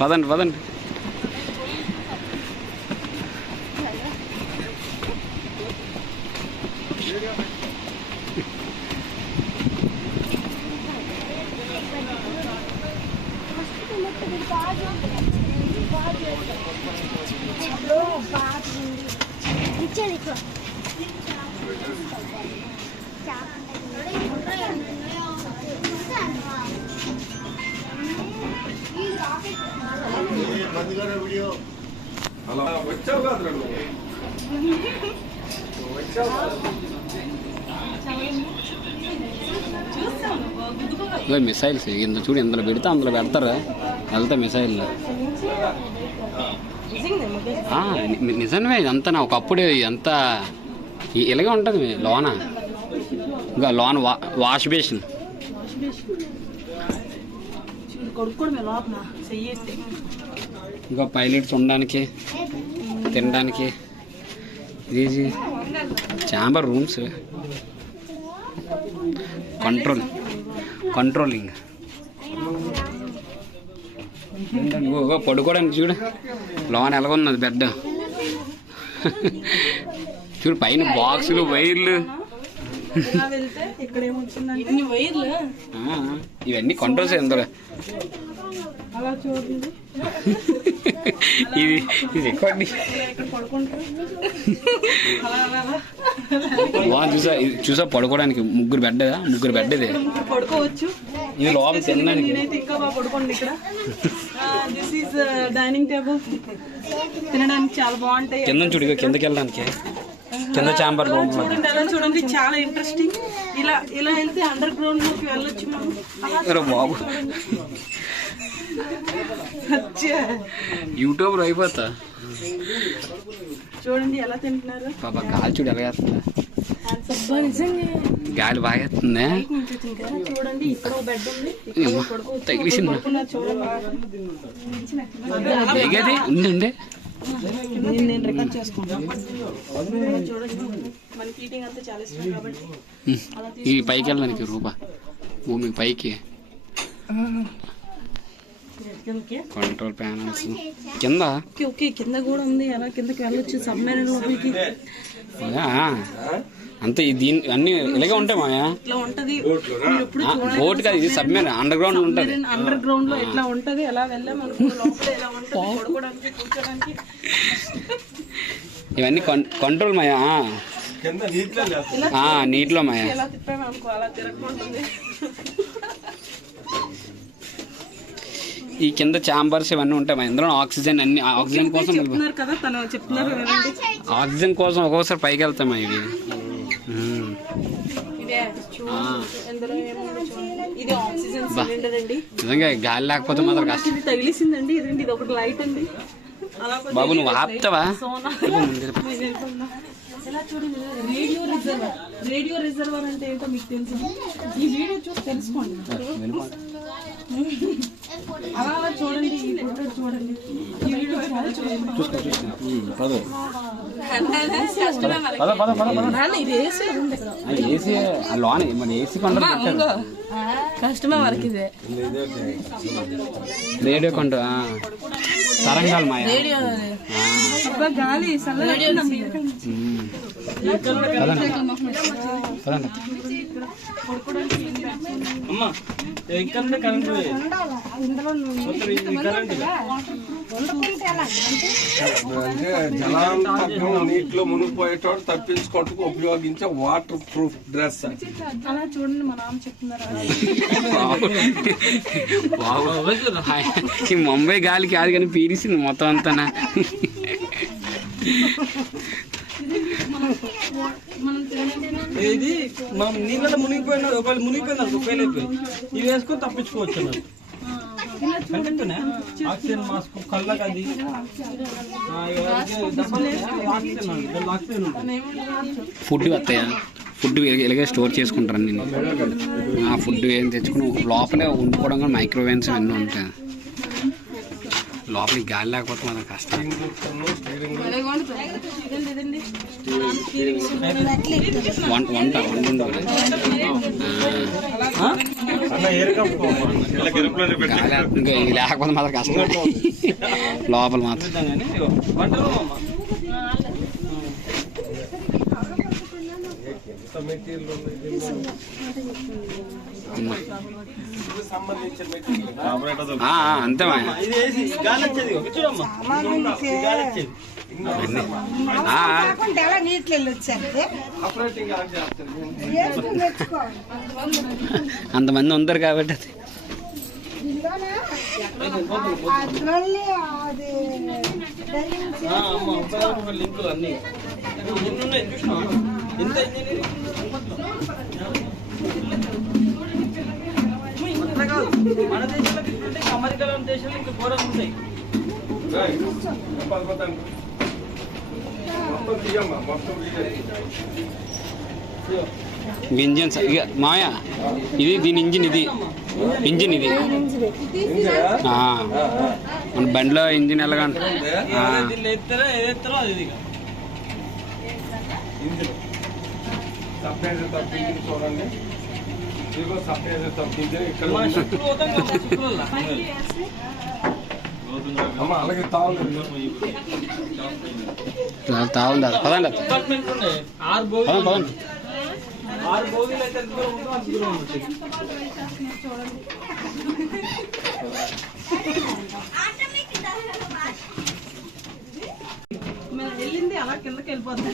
పదండి పదండి. మిసైల్స్ ఇంత చూడు, ఇందులో పెడితే అందులో పెడతారా, వెళ్తా మిసైల్. నిజమే, ఇదంతా నా ఒకప్పుడు ఎంత ఇలాగే ఉంటుంది లోన. ఇంకా లోన వాష్ బేసిన్, ఇంకా పైలట్స్ ఉండడానికి తినడానికి. ఇది ఛాంబర్ రూమ్స్, కంట్రోలింగ్. పడుకోవడానికి చూడు లోన ఎలాగున్నది బెడ్. చూడు పైన బాక్సులు, వైర్లు, ఇవన్నీ కంట్రోల్స్ ఎందులో. ఇది ఎక్కువండి. చూసా పడుకోవడానికి ముగ్గురు బెడ్ ఇది. పడుకోవచ్చు. ఇది లోపల తినడానికి ఇంకా బాగా పడుకోండి. ఇక్కడ దిస్ ఈస్ డైనింగ్ టేబుల్, తినడానికి చాలా బాగుంటాయి. కింద చూడు, కిందకి వెళ్ళడానికి కింద ఛాంబర్ రూమ్ చూడండి. అలా చూడండి, చాలా ఇంట్రెస్టింగ్. ఇలా వెళ్తే అండర్ గ్రౌండ్ లోకి వెళ్ళొచ్చు మనం. బాబు యూట్యూబ్ అయిపోతా. చూడండి ఎలా తింటున్నారు. పాప గాలి చూడు ఎలా వేస్తుందా, గాలి బాగా వేస్తుంది. చూడండి ఇక్కడ బెడ్ ఉంది, తగిలిసింది. ఉందండి, నేను రికార్డ్ చేసుకుంటాను. చూడండి మనకి ఈటింగ్ అంతా చాలా ఇష్టం కాబట్టి. ఈ పైకి వెళ్ళడానికి రూపా భూమి పైకి కంట్రోల్ ప్యానల్స్ కింద. ఓకే కింద కూడా ఉంది, అలా కిందకి వెళ్ళొచ్చు. సబ్మెరైన్ లోపలికి అంతే. దీని అన్ని ఇలాగే ఉంటాయి మాయా. ఇట్లా ఉంటది బోట్ కాదు ఇది, సబ్మెరైన్ అండర్ గ్రౌండ్ ఉంటుంది. అండర్ గ్రౌండ్ లో ఎట్లా ఉంటది, ఎలా వెళ్ళామనుకో లోపల ఎలా ఉంటది, పడుకోవడానికి కూర్చోడానికి. ఇవన్నీ కంట్రోల్ మాయా, నీటిలో మాయా. ఎలా తిప్పాము అనుకో అలా తిరగకుంటుంది. ఈ కింద ఛాంబర్స్ ఇవన్నీ ఉంటాయి మా ఇందులో. ఆక్సిజన్ అన్ని ఆక్సిజన్ కోసం కదా తను చెప్తున్నారు. ఆక్సిజన్ కోసం ఒక్కొక్కసారి పైకి వెళ్తామా ఇవి. నిజంగా గాలి లేకపోతే మాత్రం కష్టం. తగిలిసిందండి, ఇదండి ఇది ఒకటి లైట్ అండి. బాబు నువ్వు ఆపుతావా? రేడియో రిజర్వర్ అంటే ఏంటో మీకు తెలుసు. ఈ వీడియో చూసి తెలుసుకోండి. అలా అలా చూడండి, ఈ ఫోటో చూడండి, ఈ వీడియో కస్టమర్ వరకు ఇదే రేడియో కంట్రోల్ తరంగాలు మాయ. గాలి నీటిలో మునిగిపోయేటోడు తప్పించుకోవడానికి ఉపయోగించే వాటర్ ప్రూఫ్ డ్రెస్. అలా చూడండి మా నాన్న చెప్తున్నారు. ముంబై గాలి కాదు కానీ పీరిసింది మొత్తం అంతా. ఇది మనం నీళ్ళలో మునిగిపోయినా ఒకవేళ మునిగిపోయినా ఫెయిల్ అయిపోయి ఇవి వేసుకొని తప్పించుకోవచ్చు. ఆక్సిజన్ మాస్క్ కళ్ళకి అది ఫుడ్ వస్తాయా? ఫుడ్ ఇలాగే స్టోర్ చేసుకుంటారు అన్ని. ఆ ఫుడ్ ఏం తెచ్చుకుని లోపలే వండుకోవడం కానీ మైక్రోవేవ్స్ అన్నీ ఉంటాయి. లోపలికి గాలి లేకపోతే మనం కష్టం. వంట ఇంకా ఇది లేకపోతే మాత్రం కష్టం లోపల మాత్రం. వంట రూమ్ అమ్మ. అంతే మా ఇది వేసి గాలి వచ్చేది చూడమ్మా, గాలి వచ్చేది. ఎలా నీటిలో వచ్చారు అంతమంది ఉంటారు కాబట్టి అది లింకులు అన్ని ఎన్ని ఉన్నాయి చూసినా ఎంత ఇంజనీరింగ్ మన దేశంలో ఇట్లుంటే అమెరికాలో ఉన్న దేశంలో ఇంకా ఘోరంగా ఉంటాయి. ఇంజిన్ ఇక మాయా ఇది దీని ఇంజిన్ ఇది ఇంజిన్ ఇది మన బండిలో ఇంజిన్ ఎలాగంటే దీన్ని ఎత్తారో ఏదెత్తారో అది ఇది. చూడండి మన శుక్రులు పోతాం కదా, శుక్రుల్లో. అలాగే తావు తాగుంది అది పదండి అది అపార్ట్మెంట్ ఉన్నాయి 6 పదండి బోగీలు. పదండి 6 బోగీలు అయితే ఎంత దూరం ఉంటుందో అంత దూరం ఉంటుంది. మేము వెళ్ళింది అలా కిందకి వెళ్ళిపోతుంది.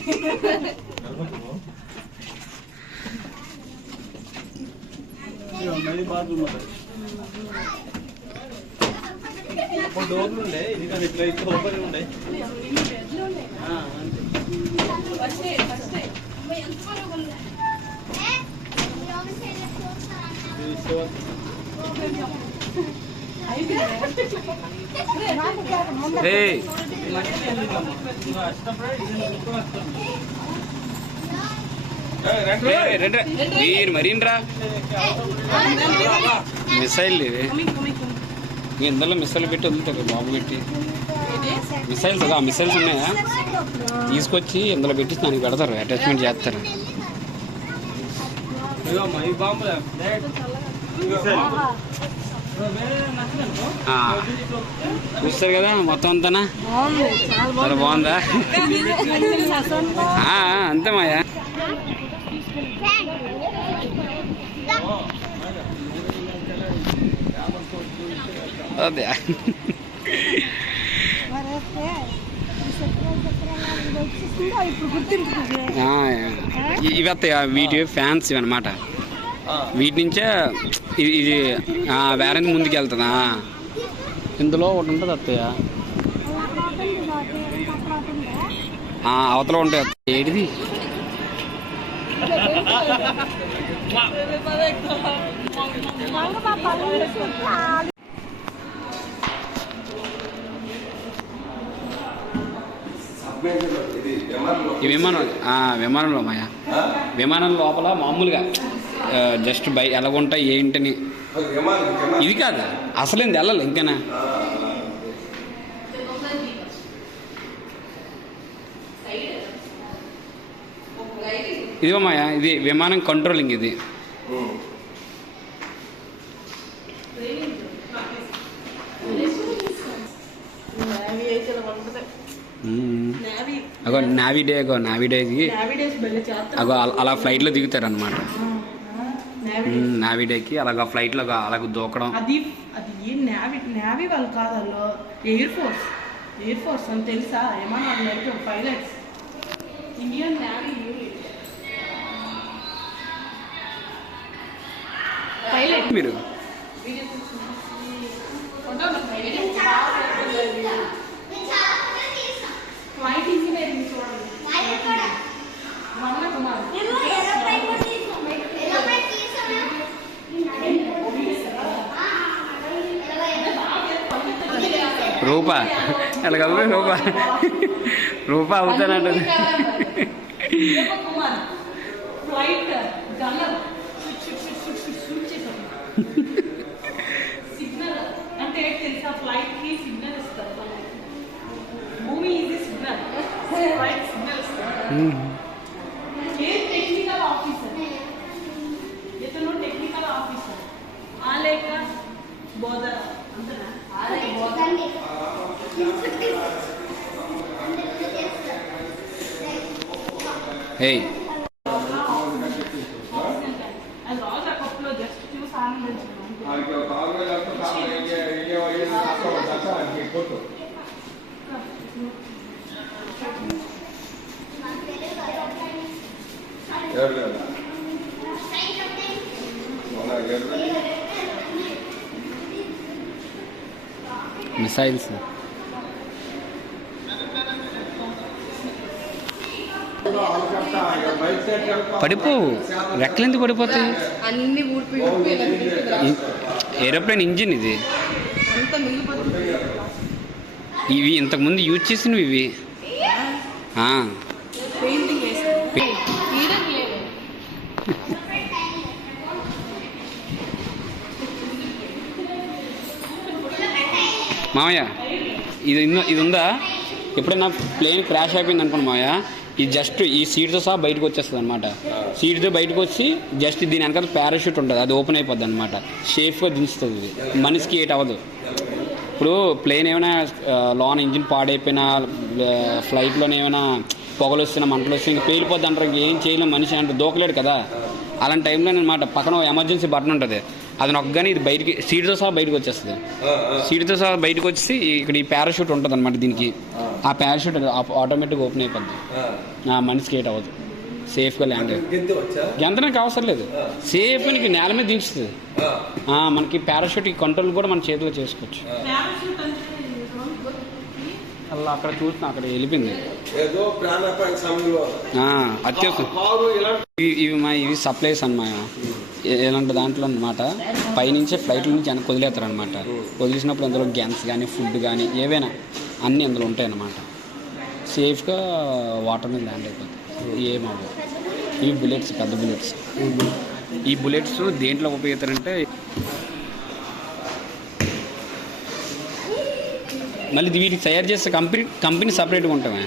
బాత్రూమ్ అప్పుడు డోర్లు ఉండే, ఇది కానీ ఇట్లా ఇట్లా ఓపెన్ ఉండే. మీరు మరీనరా మిసైల్ ఇవి ఇందులో మిసైల్ పెట్టి వదులుతారు బాబు పెట్టి మిసైల్స్ మిసైల్స్ ఉన్నాయా తీసుకొచ్చి ఇందులో పెట్టి దానికి పెడతారు అటాచ్మెంట్ చేస్తారు. చూస్తారు కదా మొత్తం అంతానా చాలా బాగుందా అంతే మాయా అదే ఇవి వస్తాయి వీటి ఫ్యాన్స్ ఇవి అనమాట. వీటి నుంచే ఇది వేరే ముందుకు వెళ్తుందా ఇందులో ఒకటి ఉంటుంది అత్తయ్య అవతల ఉంటాయి. ఏంటిది ఈ విమానంలో మాయా విమానం లోపల మామూలుగా జస్ట్ బై ఎలాగుంటాయి ఏంటని ఇది కాదు అసలేంది వెళ్ళాలి ఇంకేనా. ఇదిగో మాయా ఇది విమానం కంట్రోలింగ్ ఇది. అగో నావిడే నావిడేకి అగో అలా ఫ్లైట్లో దిగుతారు అనమాట. నావిడేకి అలాగ ఫ్లైట్లో అలాగ దూకడం. అది నావీ వాళ్ళు కాదల్లో ఎయిర్ ఫోర్స్ అని తెలుసా ఏమన్నా వాళ్ళు పైలట్స్ ఇండియన్ నావీ పైలట్ మీరు ఫ్లైట్ ఇంజనీరింగ్ చూడండి కుమార్ రూపా ఎలాగ రూపా అవుతానంటది. కుమార్ ఫ్లైట్ గన్నర్ సిగ్నల్ అంటే తెలుసా ఫ్లైట్ కి సిగ్నల్ ఇస్తారు. భూమి ఇది సిగ్నల్ ఫ్లైట్ సిగ్నల్ ఇస్తారు. ఏ టెక్నికల్ ఆఫీసర్ ఇతను ఏయ్ అది రోజా కప్పులో జస్ట్ చూసి ఆనందించడం. మిసైల్స్ పడిపోవు, రెక్కలు ఎందుకు పడిపోతాయి? అన్ని ఊడిపోయి ఏరోప్లేన్ ఇంజిన్ ఇది. అంత మిగిలిపోతుంది. ఇవి ఇంతకుముందు యూజ్ చేసినవి ఇవి. పెయింటింగ్ వేసి మామయ్య ఇది ఉందా? ఎప్పుడైనా ప్లేన్ క్రాష్ అయిపోయింది అనుకోండి మామయ్య, ఇది జస్ట్ ఈ సీట్తో సహా బయటకు వచ్చేస్తుంది అనమాట. సీట్తో బయటకు వచ్చి జస్ట్ దీని వెనకాల పారాషూట్ ఉంటుంది, అది ఓపెన్ అయిపోద్ది అనమాట. సేఫ్గా దించుతుంది ఇది, మనిషికి ఏట్ అవ్వదు. ఇప్పుడు ప్లేన్ ఏమైనా లోన్ ఇంజిన్ పాడైపోయినా, ఫ్లైట్లోనే ఏమైనా పొగలు వస్తున్నా, మంటలు వస్తే ఇంక పేలిపోద్ది అంటారు, ఏం చేయలేం మనిషి అంటే దూకలేడు కదా. అలాంటి టైంలో అనమాట పక్కన ఎమర్జెన్సీ బటన్ ఉంటుంది, అది నొక్కగానే ఇది బయటికి సీట్తో సహా బయటకు వచ్చేస్తుంది. సీట్తో సహా బయటకు వచ్చి ఇక్కడ ఈ పారాషూట్ ఉంటుంది అనమాట దీనికి. ఆ పారాషూట్ ఆటోమేటిక్గా ఓపెన్ అయిపోద్ది, మనిషికి ఏట్ అవ్వదు, సేఫ్గా ల్యాండ్ అయ్యింది. గెంతడానికి అవసరం లేదు, సేఫ్గా నీకు నేల మీద దించుతుంది. మనకి పారాషూట్ కంట్రోల్ కూడా మన చేతిలో చేసుకోవచ్చు. అలా అక్కడ చూసిన అక్కడ వెళ్ళిపోయింది. అత్యవసరం ఇవి సప్లైస్ అన్నమాట. ఇలాంటి దాంట్లో అనమాట పైనుంచే ఫ్లైట్ల నుంచి వెనక్కి వదిలేస్తారు అనమాట. వదిలేసినప్పుడు అందులో గ్యాన్స్ కానీ ఫుడ్ కానీ ఏవైనా అన్నీ అందులో ఉంటాయి అన్నమాట. సేఫ్గా వాటర్ మీద ల్యాండ్ అయిపోతుంది, ఏమవ్వదు. ఇవి బుల్లెట్స్, పెద్ద బుల్లెట్స్. ఈ బుల్లెట్స్ దేంట్లో ఉపయోగిస్తారంటే మళ్ళీ వీటికి తయారు చేసే కంపెనీ సపరేట్గా ఉంటామే.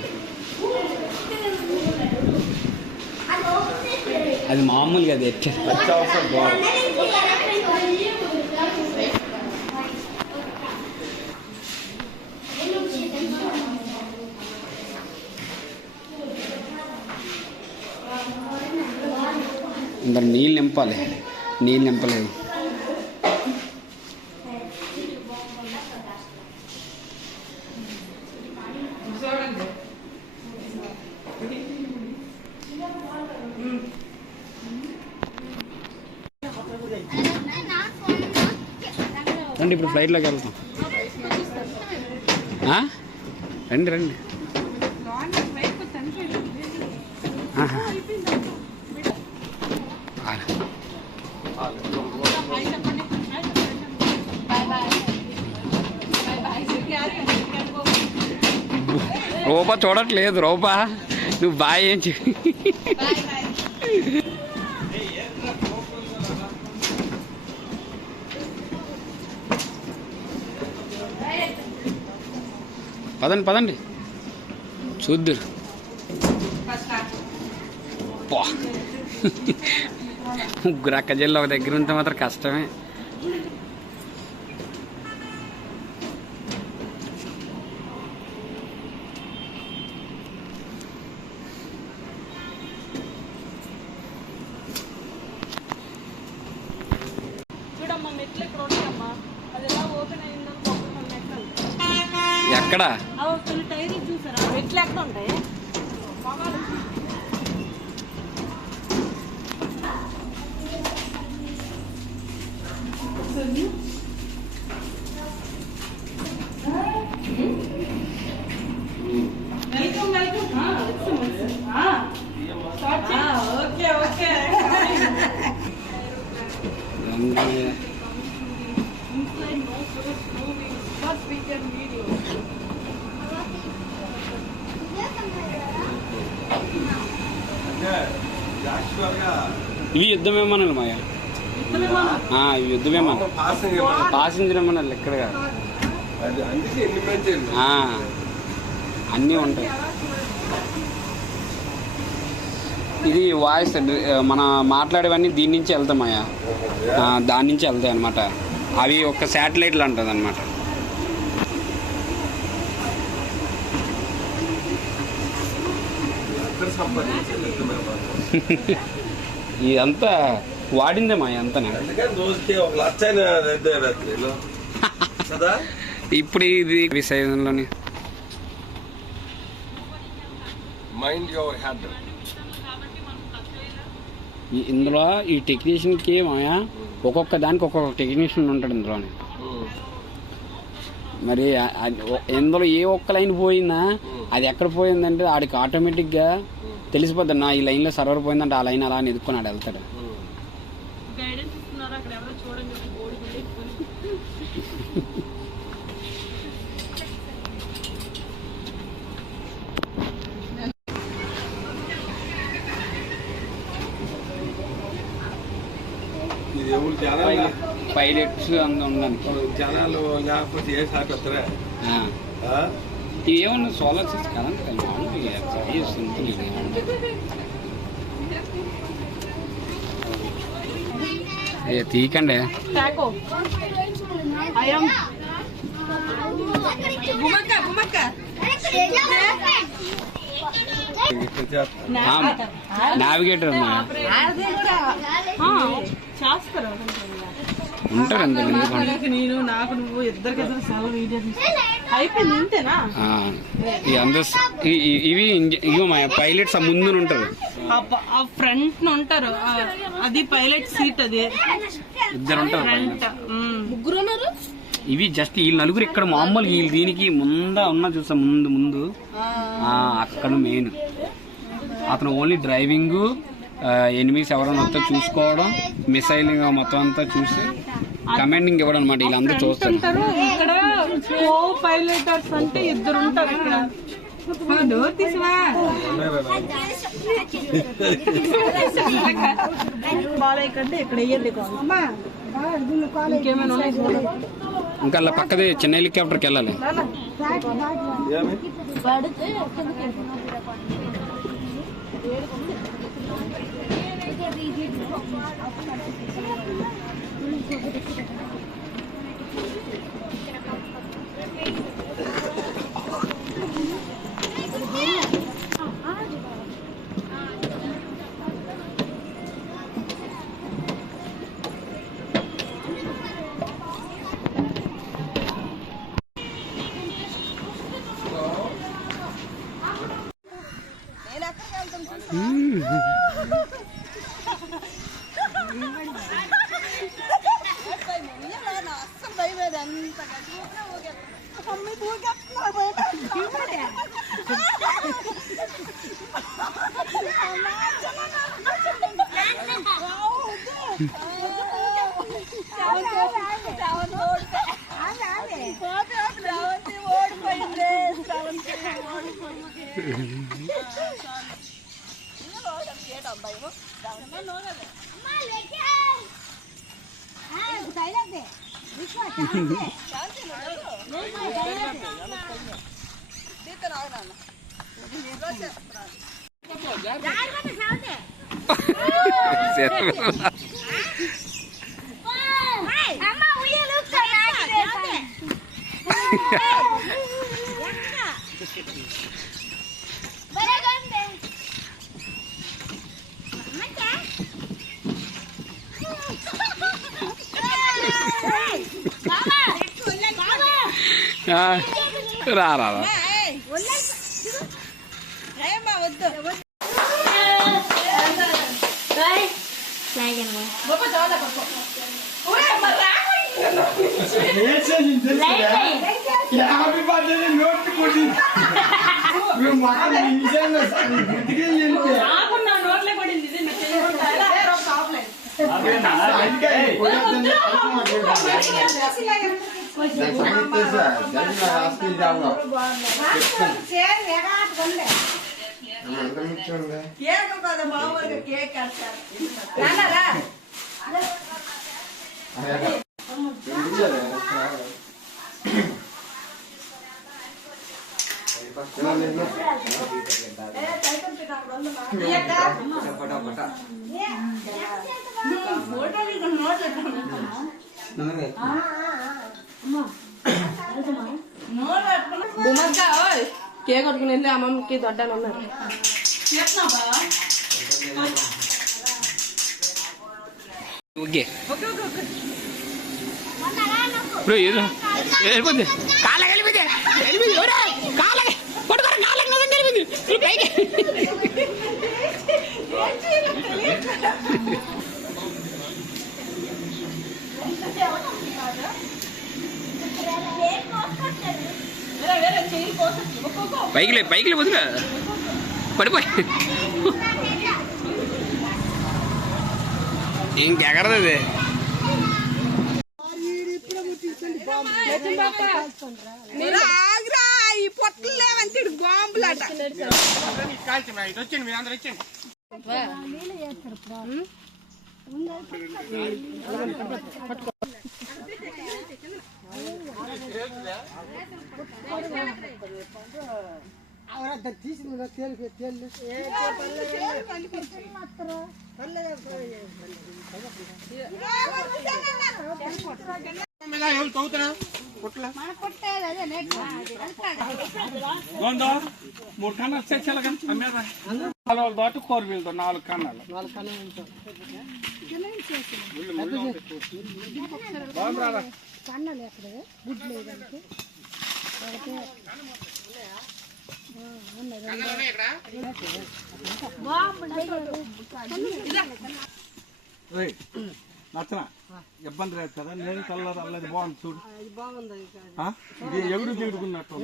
అది మామూలుగా అది అందరు నీళ్ళు నింపాలి, నీళ్ళు నింపలేదు. రండి ఇప్పుడు ఫ్లైట్లోకి వెళ్తాం. రండి రండి. రూపా చూడట్లేదు, రూపా నువ్వు బాయ్ ఏం పదండి పదండి చూద్దురు. ముగ్గురు అక్క జిల్లా ఒక దగ్గర ఉంటే మాత్రం కష్టమే. ఎక్కడ ఇవి యుద్ధ విమానాలు మాయా, ఇవి యుద్ధ విమానాలు, పాసింజర్ విమానాలు ఇక్కడ కాదు, అన్నీ ఉంటాయి. ఇది వాయిస్ మన మాట్లాడేవన్నీ దీని నుంచి వెళ్తామయ్యా, దాని నుంచి వెళ్తాయి అనమాట. అవి ఒక శాటిలైట్లు అంటుంది అనమాట. సంపాదించేది ఇదంతా వాడిందే మా అంతా. అందుకని రోజుకి 1,00,000 కదా. ఇప్పుడు ఇది విషయంలోని మైండ్ యువర్ హెడ్. ఇందులో ఈ టెక్నీషియన్కి మాయా ఒక్కొక్క దానికి ఒక్కొక్క టెక్నీషియన్ ఉంటాడు ఇందులోని. మరి ఇందులో ఏ ఒక్క లైన్ పోయిందా అది ఎక్కడ పోయిందంటే ఆడికి ఆటోమేటిక్గా తెలిసిపోద్ది. నా ఈ లైన్లో సర్వర్ పోయిందంటే ఆ లైన్ అలా ఎదుక్కున్నాడు వెళ్తాడు. ఇది ఎవరు జనాలు పైలట్స్ అందు ఉందని జనాలు లేకపోతే ఏ సాటి వస్తారా? ఏమన్నా సోలార్ సిస్టమ్ కదండి తీకండి. నావిగేటర్ ఉంటారు అంత. నేను నాకు నువ్వు ఇద్దరికి అయిపోయింది ఇంతేనా? ఇవి ఇగో మా పైలట్స్ ముందు ఉంటారు, ఫ్రంట్ ఉంటారు. అది పైలట్ సీట్. అది ఇద్దరు ఉంటారు, ముగ్గురు ఉన్నారు. ఇవి జస్ట్ వీళ్ళు నలుగురు ఇక్కడ మామూలు వీళ్ళు దీనికి ముందా ఉన్నా చూసా ముందు ముందు అక్కడ మెయిన్ అతను ఓన్లీ డ్రైవింగ్, ఎనిమీస్ ఎవరైనా మొత్తం చూసుకోవడం, మిసైల్ మొత్తం అంతా చూసి కమాండింగ్ ఇవ్వడం అనమాట. వీళ్ళందరూ చూస్తారు. ఇక్కడ కో పైలటర్స్ అంటే ఇద్దరు ఉంటారు. ఇక్కడ డోర్ తీసివా కంటే ఇక్కడ ఇంకేమైనా ఉన్నాయి. ఇంకా అలా పక్కదే చిన్న హెలికాప్టర్కి వెళ్ళాలి. రా రా రా కేక్ కొట్టుకుని వెళ్ళి అమ్మమ్మకి దొడ్డాను ఉన్నారు. చేస్తున్నావా? ఓకే బ్రో ఏదో వెళ్ళిపోద్ది కాళ్ళకి వెళ్ళిపోయింది వెళ్ళిపోయింది ఎవరా కాళ్ళకి పట్టుకోరా కాళ్ళకి నిజంగా వెళ్ళిపోయింది పైకి పైకి వదిలే పడిపోయి ఇంకెగరదు అది ఈ పొట్టలు లేవంటే బాంబులాట మూడు కన్నాలు చచ్చాలి కానీ అమ్మేదా వాళ్ళ తోట 4 వీళ్ళతో 4 కన్నాలు బాగుంది నచ్చనా ఇబ్బంది లేదు కదా నేను చల్లదు అల్లది బాగుంది చూడు ఇది ఎగుడు దిగుడుకున్నట్టు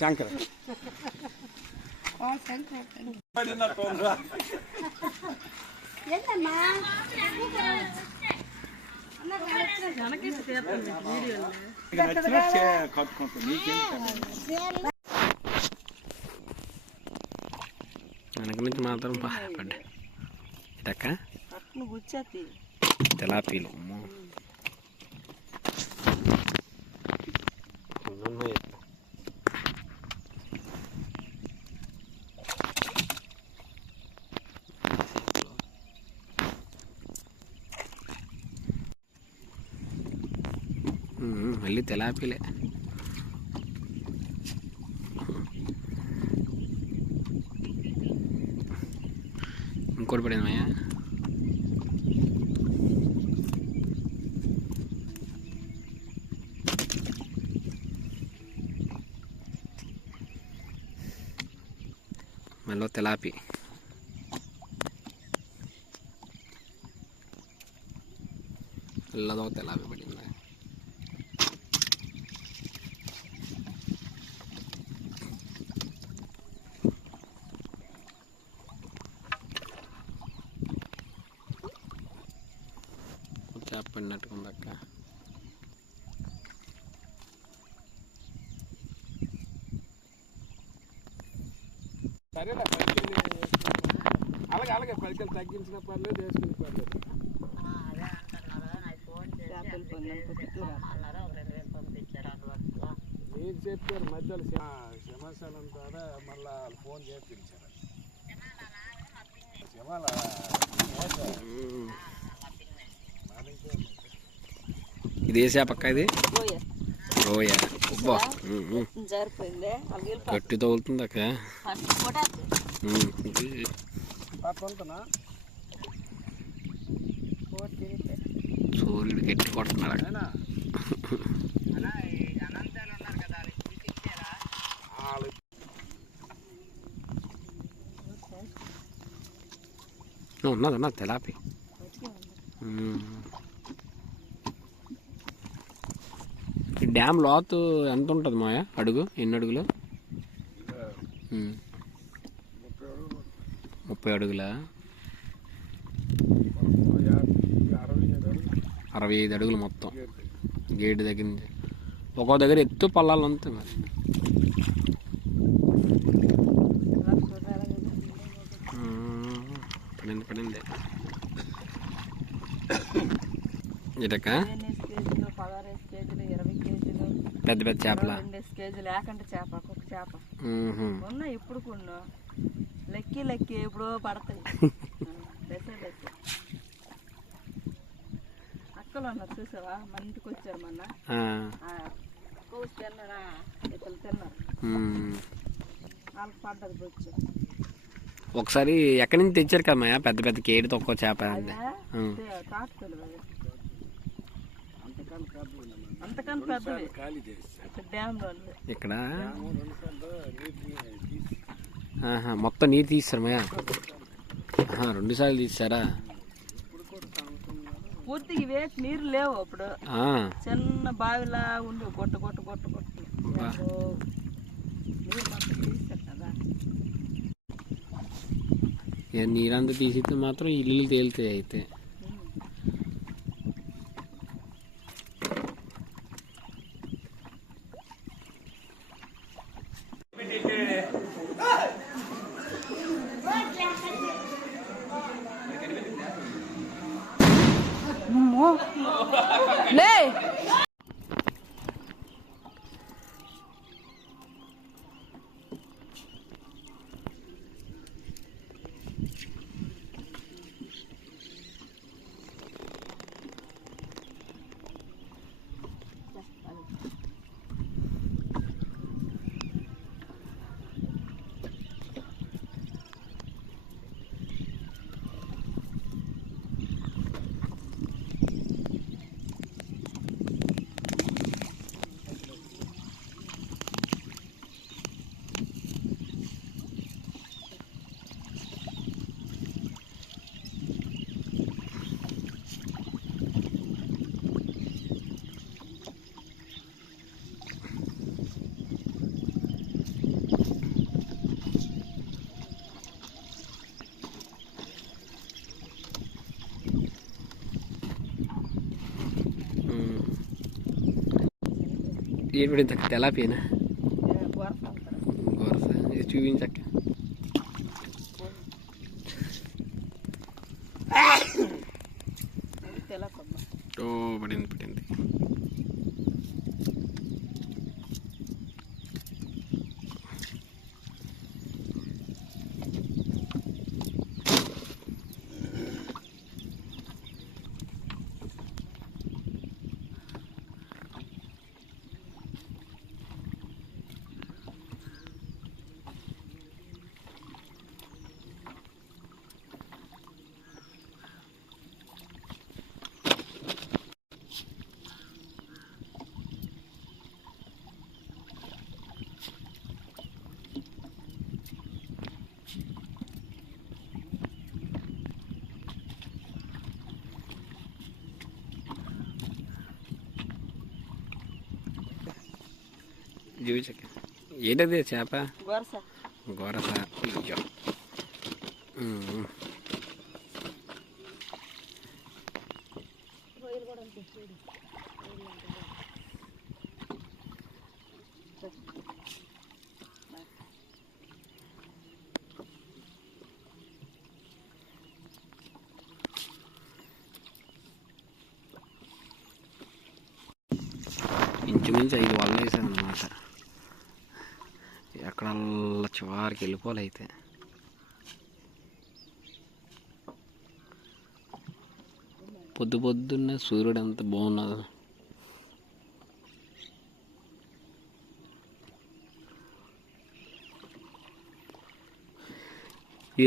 శంకర వెనక నుంచి మాత్రం బాగా పడ్డాయి ఇదక్క తెలాపీలు మళ్ళీ తెలాపీలే ఇంకోటి పడింది మయ్యా మళ్ళీ తెలాపి ఇల్లదో తెలాపి పడింది చేప పడినట్టుగా ఉంది అక్క సరేనా అలాగే పైకలు తగ్గించిన పర్లేదు వేసుకుని పర్లేదు మీరు చెప్పారు మధ్యలో సింహాచలం ద్వారా మళ్ళా ఫోన్ చేయించారు ఇది వేసా పక్క ఇది రోయ గట్టి తగులుతుంది అక్క సూర్యుడు గట్టి కొడుతున్నాడు ఉన్నది తెలాపి ఈ డ్యామ్ లోతు ఎంత ఉంటుంది మాయా అడుగు ఎన్ని అడుగులు 30 అడుగులా 65 అడుగులు మొత్తం గేటు దగ్గర నుంచి ఒక్కో దగ్గర ఎత్తు పల్లాలు అంతే మరి ఇటక 15 కేజీలు 16 కేజీలు 20 కేజీలు పెద్ద పెద్ద చేపల 2 కేజీలు లేకంటే చేప ఒక్కొక్క చేప ఉన్నాయి. ఇప్పుడు కొన్ని లెక్కి ఎప్పుడో పడతాయి. దశ అక్కలు ఉన్నారు చూసావా, మన ఇంటికి వచ్చారు మొన్న. కోసి తిన్నారా, ఇతలు తిన్నారు, వాళ్ళకి పడ్డది బొచ్చు. ఒకసారి ఎక్కడి నుంచి తెచ్చారు కదమ్మా పెద్ద పెద్ద కేడి తక్కువ చేప? తాటుకోలు అంతకన్నా పెద్దవి డ్యామ్లో ఇక్కడ మొత్తం నీరు తీస్తారు మయా? 2 సార్లు తీసారా? పూర్తిగా వేసి నీరు లేవు అప్పుడు. చిన్న బావిలా ఉండి గొట్ట నీరు మొత్తం తీస్తారు కదా. నీరంతా తీసితే మాత్రం ఇల్లు తేలుతాయి. అయితే లే ఏడు తెలాపేనా గొరస ఇది చూపించక్క. పడింది. చూపించక్క. ఏంటది చేప? గొరస. ఇంచుమించు 5 వల్ల వేసాను అన్నమాట. ఎక్కడల్లా చివరికి వెళ్ళిపోవాలి. అయితే పొద్దున్నే సూర్యుడు ఎంత బాగున్నదో.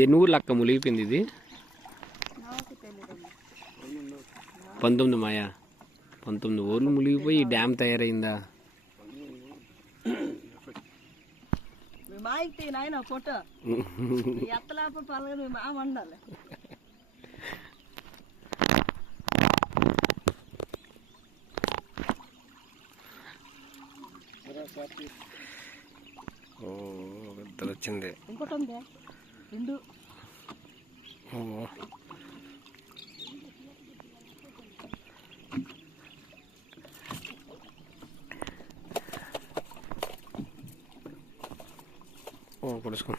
ఎన్ని ఊర్లు అక్క మునిగిపోయింది ఇది? 19 మాయా 19 ఊర్లు మునిగిపోయి ఈ డ్యామ్ తయారైందా? మాయితే నాయన ఫోటో ఎత్తలేప పలగని మా వండాలి. ఓ పెద్దది వచ్చింది. ఇంకోటి ఉంది 2. కొడుచుకో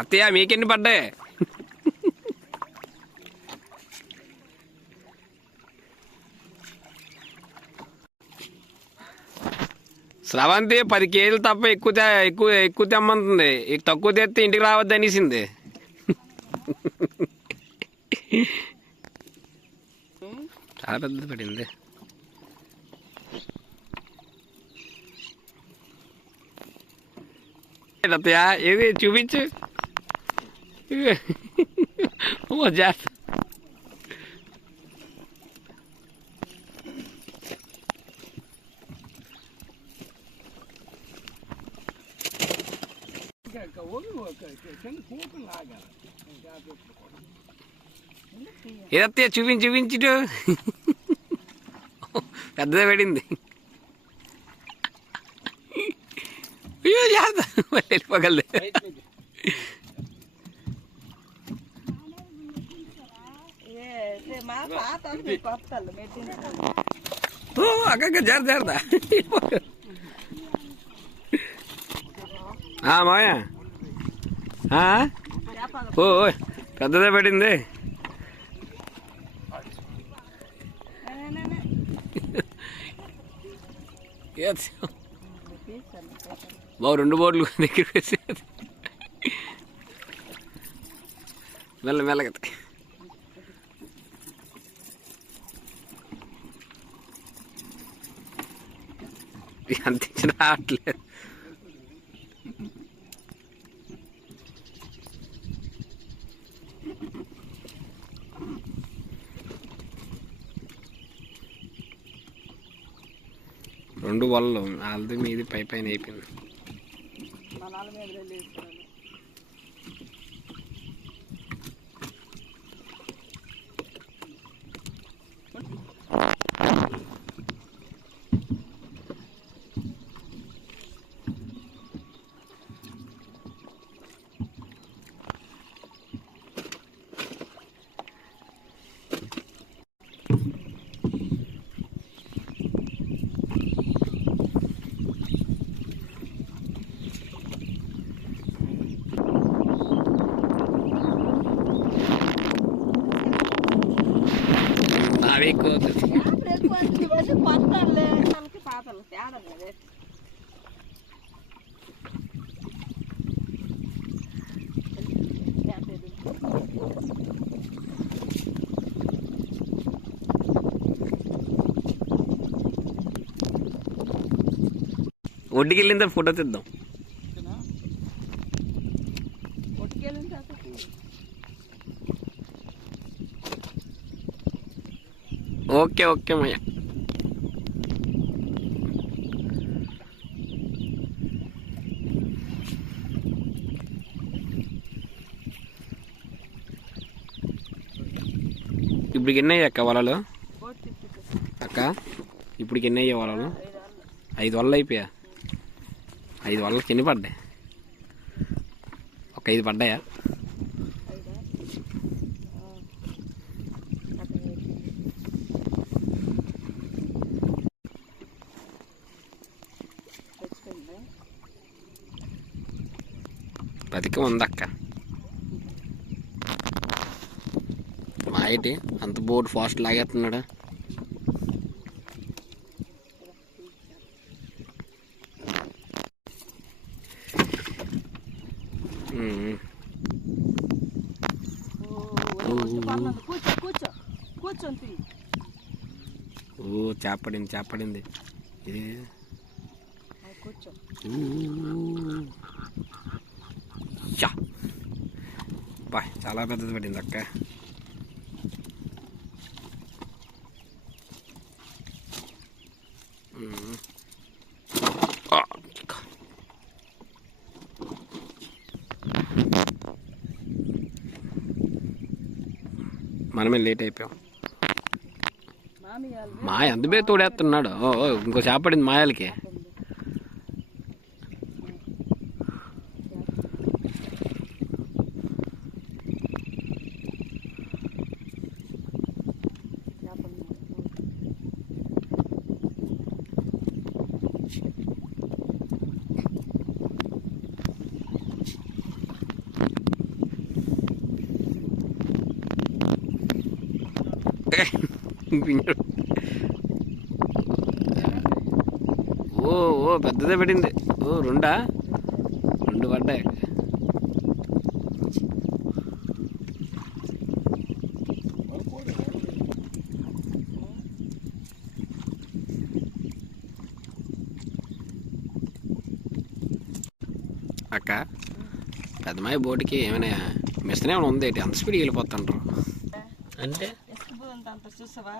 అత్తయ్య మీకెన్ని పడ్డాయి? స్రవంతి 10 కేజీలు తప్ప ఎక్కువ తెమ్మంటుంది. తక్కువ తెస్తే ఇంటికి రావద్దు అనేసింది. చాలా పెద్దది పడింది. అత్తయ్య ఏది చూపించు. జాగ్రత్త. ఏదత్తయ్య చూపించు. పెద్దదే పడింది. అయ్యో జాగ్రత్త, వెళ్ళిపోగలదు. మా పాత కొత్తలు మెట్టిన అక్క జాగ్రత్త. మాయా ఓ పెద్దదే పడింది. బాబు 2 బోర్లు దగ్గరికి వచ్చేది. మెల్లగా అంత ఇచ్చిన రావట్లేదు. రెండు వలలు వాళ్ళది మీది పైన అయిపోయింది. ఎక్కువ పాతలు తేడా లేదు. ఒడ్డుకి వెళ్ళిందా ఫోటో తీద్దాం. ఓకే మయ్య. ఇప్పటికి ఎన్ని అయ్యాయి అక్క వలలు? అక్క ఇప్పటికి ఎన్ని అయ్యాయి వలలు? 5 వలలు అయిపోయా. 5 వలలకి ఎన్ని పడ్డాయి? ఒక 5 పడ్డాయా? బతికి ఉందక్క. మా ఏంటి అంత బోర్డు ఫాస్ట్ లాగేస్తున్నాడు. ఓ చేపడింది ఇది. బాయ్ చాలా పెద్దది పడింది అక్క. మనమే లేట్ అయిపోయాం. మాయ అందుకే తోడేస్తున్నాడు. ఇంకో చేప పడింది మాయాలకి. ఓ పెద్దదే పడింది. ఓ రెండు పడ్డాయి. అక్క పెద్దమాయ బోటుకి ఏమైనా మిషన్ ఏమైనా ఉంది ఏంటి? అంత స్పీడ్కి వెళ్ళిపోతుంటారు అంటే అంత చూసావా?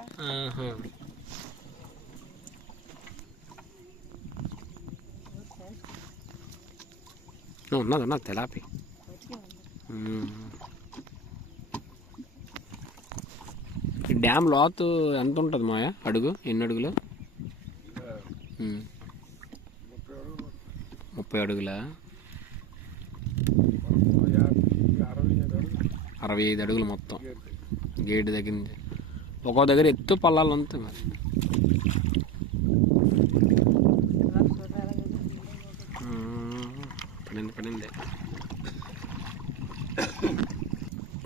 ఉన్నది తెలాపి. ఈ డ్యామ్ లోతు ఎంత ఉంటుంది మాయ? అడుగు ఎన్ని అడుగులు? 30 అడుగులా? 65 అడుగులు మొత్తం గేటు దగ్గర నుంచి. ఒక్కో దగ్గర ఎత్తు పల్లాలు అంతే మరి. పడింది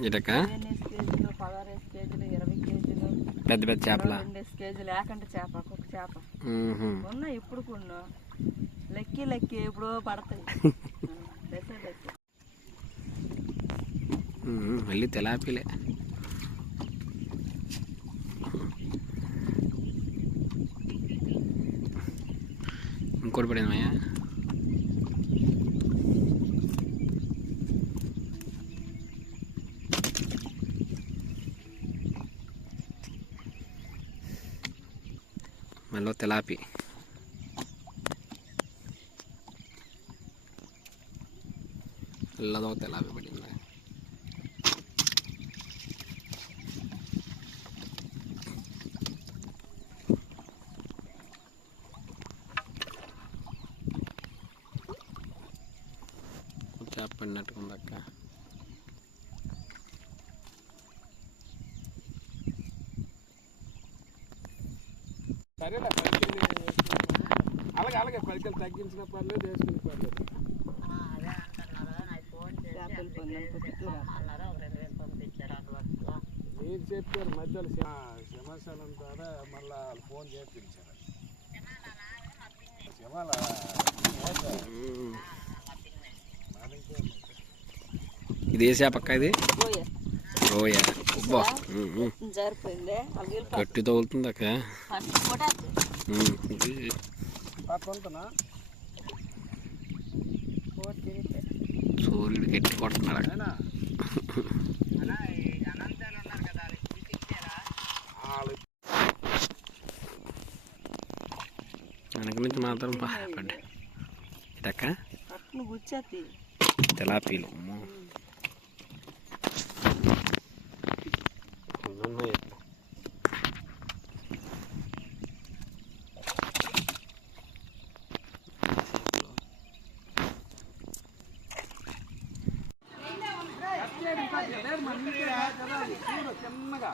ఇటక్క. 16 కేజీలు 20 కేజీలు పెద్ద చేపల 2 కేజీలు ఏకంటే చేప ఒక్కొక్క చేప ఉన్నాయి. ఇప్పుడు కొన్ని లెక్కి ఎప్పుడో పడతాయి. మళ్ళీ తెలాపీలే. ఇంకోటి పడింది మాయా. మళ్ళీ తెలాపి. తెల్లదో తెలాపి పడింది. చేప పడినట్టుగా ఉంది అక్క. సరేలే అలాగే పైకలు తగ్గించిన పర్లేదు, వేసుకుని పర్లేదు. మీరు చెప్పారు మధ్యలో సింహాచలం ద్వారా మళ్ళా ఫోన్ చేయించారు. ఇది ఏ చేప అక్క? ఇది రోయ. జరిపోయింది గట్టి తగులుతుంది అక్క. సూర్యుడు గట్టి కొడుతున్నాడు. వెనక నుంచి మాత్రం పడ్డా ఇటక్క. తెలాపీలు చిన్నగా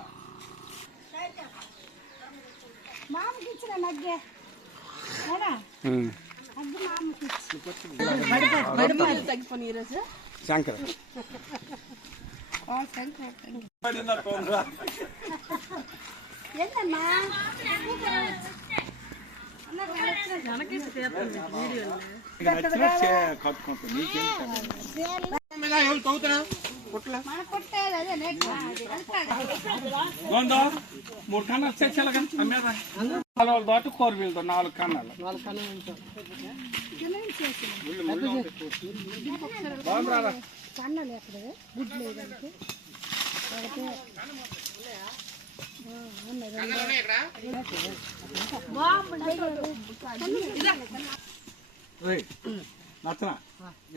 శంకర్ మూడు కన్నాలు చచ్చేలాగా అమ్మేదా తోట కోరవీలతో 4 కన్నాలు నచ్చనా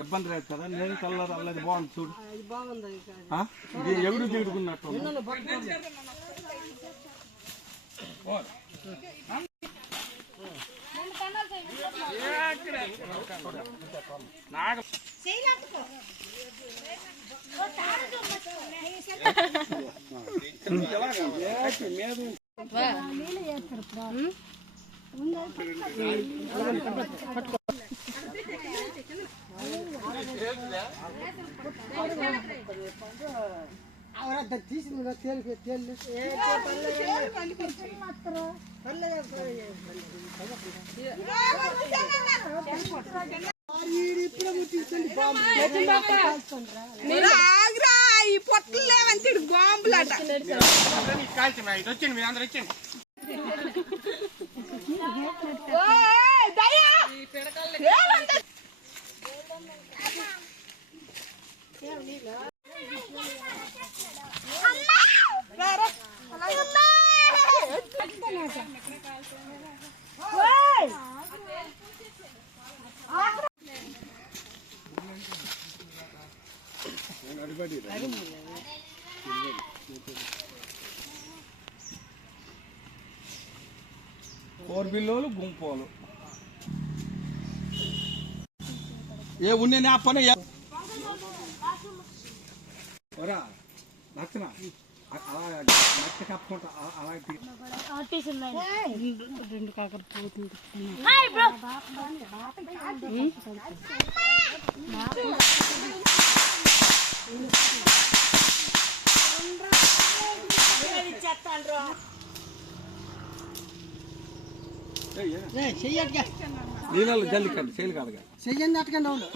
ఇబ్బంది లేదు కదా. నేను కలర్ అల్లది బాగుంది చూడు. ఇది ఎగుడు దిగుడుకున్నట్టు ఆగ్రా ఈ పొట్టలు లేవంటే బాంబులాట కోర్బిల్లోలు గుంపోలు ఏ ఉన్నే నా పని నచ్చనా అలా నచ్చ కప్పుకుంటా అలా రెండు కాకర పోతుంది నీళ్ళలో జల్లికండి చేయలు కాదుగా చెయ్యండి అట్టుకండి అవును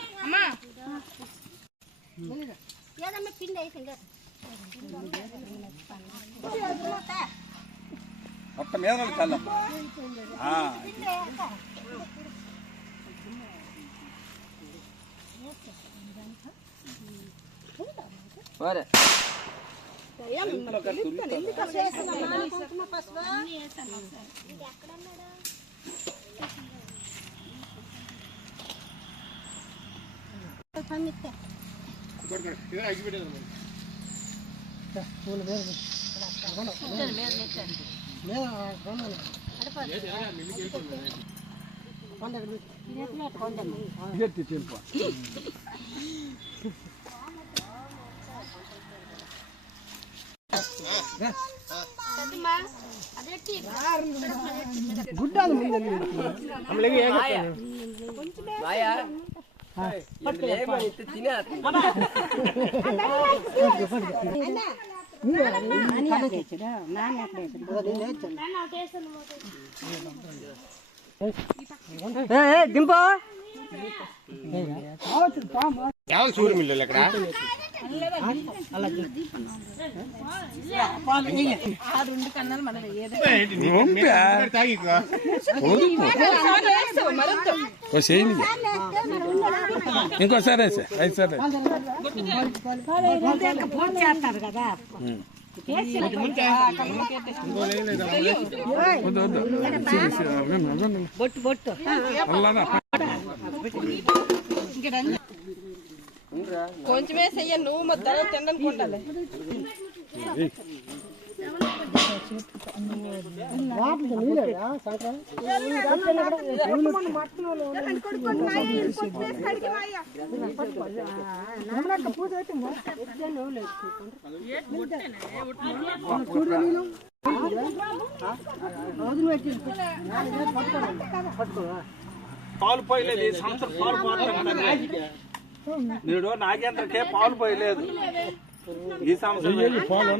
మొత్తం మీద చల్లం దింపో చూడు మిల్లు ఎక్కడ ఇంకోసారి ఐదుసారి చేస్తారు కదా బొట్టు బొట్టు కొంచెమే చెయ్య నువ్వు మొత్తం తిననుకుంటాను పాలు పోయలేదు ఈ సంవత్సరం పాలు పోతాడు నీడు నాగేంద్రకే పాలు పోయలేదు ఈ సంవత్సరం పాలు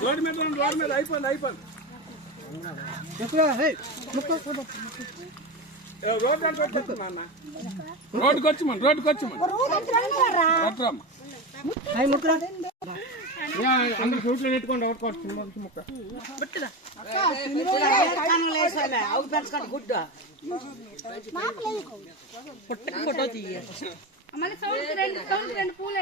రోడ్డు మీద అయిపోయింది అయిపోయింది రోడ్డుకి వచ్చి అందరు ఫ్రూట్లో నెట్టుకోండి ఒకటి ముక్క ఫోటో తీయ రెండు పూలు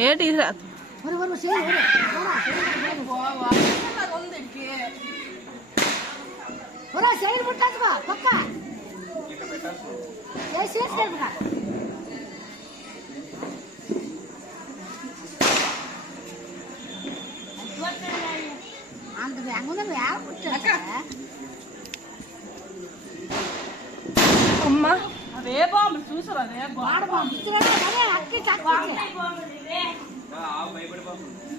ఏంటి సైడ్ పుట్టాచుకో పక్క అంత వేగంగా అమ్మా అవే బాంబులు చూసావా? బాంబు అక్కి భయపడిపోతుంది